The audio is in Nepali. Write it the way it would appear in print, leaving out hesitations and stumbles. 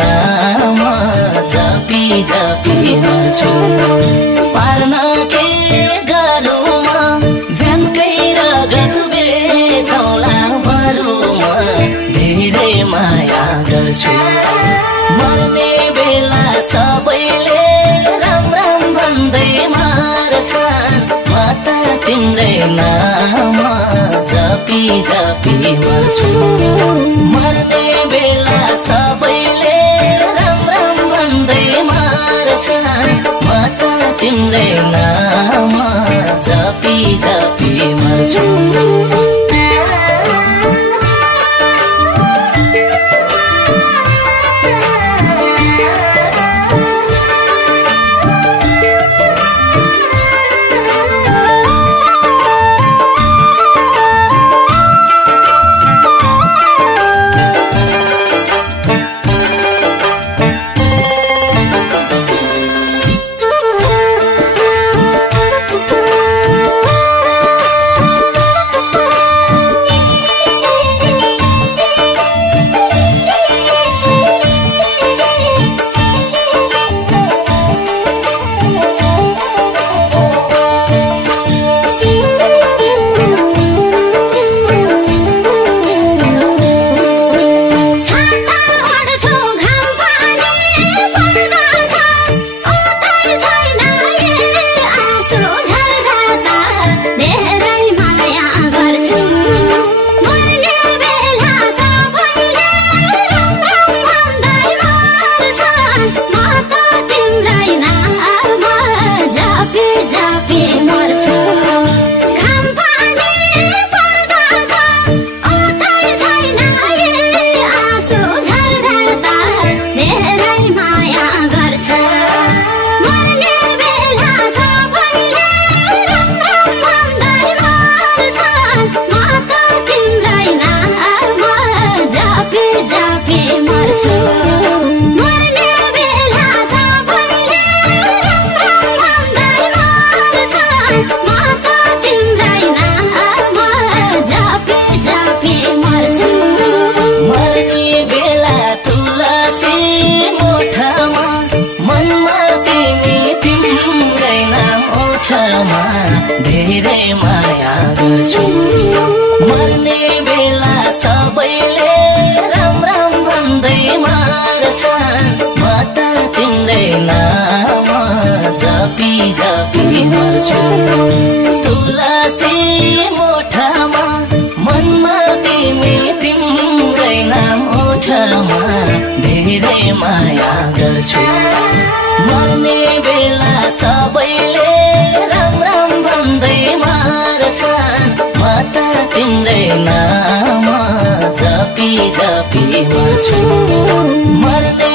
नाम जपी जपी मर्छु पार्न के गरौँमा झन्कै रगत बेचौला बरुमा धेरै माया गर्छु मर्ने बेला सबैले राम राम भन्दै मार्छन् म त तिम्रै नाम जपी जपी मर्छु मर्ने बेला सबैले राम राम भन्दै मार्छन् म त तिम्रै नाम जपी जपी मर्छु धेरै माया गर्छु मर्ने बेला सबैले राम राम भन्दै मार्छन् म त तिम्रै नाम जपी जपी मर्छु तुलसी मोठमा मनमा तिमी तिम्रै नाम ओठमा धेरै माया गर्छु मर्ने बेला सबैले राम राम भन्दै मार्छन् म त तिम्रै नाम जपी जपी मर्छु मर्ने